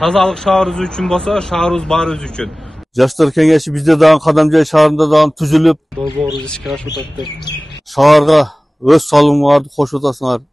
Тазалык шаарыбыз үчүн болсо, шаарыбыз баарыбыз үчүн. Жаштар кеңеши бизде дагы Кадамжай шаарында дагы түзүлүп, Долбоорубуз ишке ашып атат деп. шаарга өз салымыңарды кошуп атасыңар.